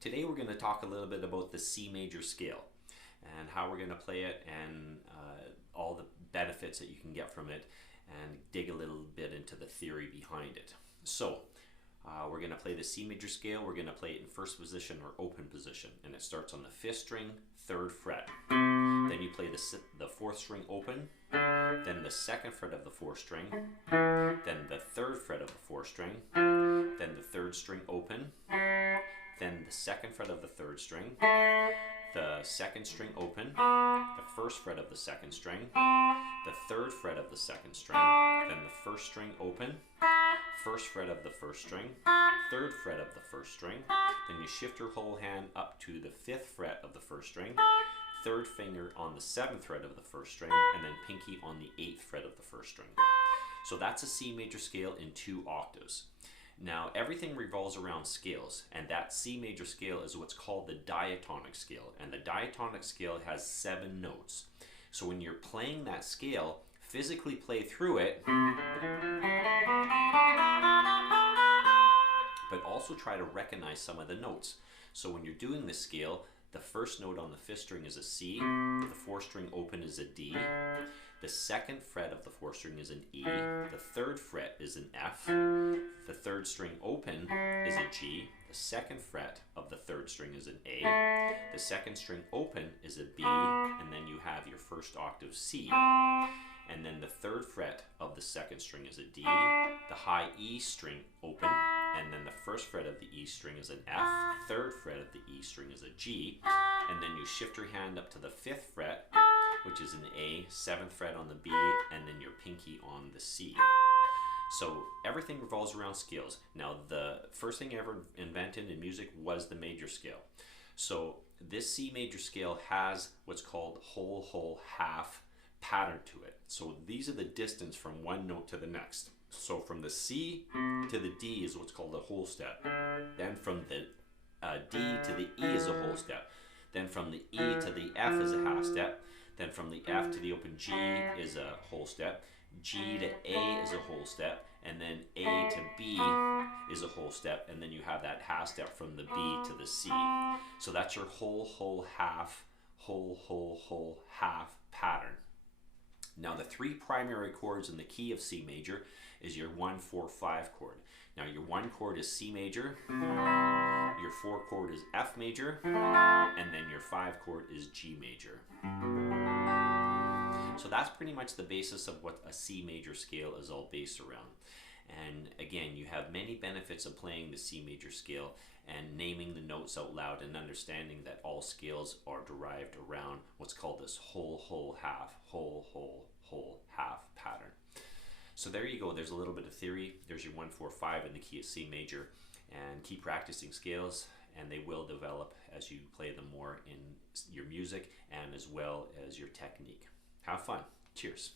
Today we're going to talk a little bit about the C major scale and how we're going to play it and all the benefits that you can get from it, and dig a little bit into the theory behind it. So we're going to play the C major scale. We're going to play it in first position or open position, and it starts on the 5th string, 3rd fret. Then you play the 4th string open, then the 2nd fret of the 4th string, then the 3rd fret of the 4th string, then the 3rd string open, then the 2nd fret of the 3rd string, the 2nd string open, the 1st fret of the 2nd string, the 3rd fret of the 2nd string, then the 1st string open, 1st fret of the 1st string, 3rd fret of the 1st string, then you shift your whole hand up to the 5th fret of the 1st string, 3rd finger on the 7th fret of the 1st string, and then pinky on the 8th fret of the 1st string. So that's a C major scale in 2 octaves. Now everything revolves around scales, and that C major scale is what's called the diatonic scale, and the diatonic scale has 7 notes. So when you're playing that scale, physically play through it, but also try to recognize some of the notes. So when you're doing this scale, the 1st note on the 5th string is a C, the 4th string open is a D, the 2nd fret of the 4th string is an E, the 3rd fret is an F, the 3rd string open is a G, the 2nd fret of the 3rd string is an A, the 2nd string open is a B, and then you have your 1st octave C, and then the 3rd fret of the 2nd string is a D, the high E string open, and then the 1st fret of the E string is an F, 3rd fret of the E string is a G, and then you shift your hand up to the 5th fret, which is an A, 7th fret on the B, and then your pinky on the C. So everything revolves around scales. Now the first thing ever invented in music was the major scale. So this C major scale has what's called whole, whole, half pattern to it. So these are the distance from one note to the next. So from the C to the D is what's called a whole step. Then from the D to the E is a whole step. Then from the E to the F is a half step. Then from the F to the open G is a whole step. G to A is a whole step. And then A to B is a whole step. And then you have that half step from the B to the C. So that's your whole, whole, half, whole, whole, whole, half pattern. Now the 3 primary chords in the key of C major is your 1, 4, 5 chord. Now your 1 chord is C major, your 4 chord is F major, and then your 5 chord is G major. So that's pretty much the basis of what a C major scale is all based around. And again, you have many benefits of playing the C major scale and naming the notes out loud and understanding that all scales are derived around what's called this whole, whole, half, whole, whole, whole, half pattern. So there you go. There's a little bit of theory. There's your 1, 4, 5 in the key of C major, and keep practicing scales, and they will develop as you play them more in your music and as well as your technique. Have fun. Cheers.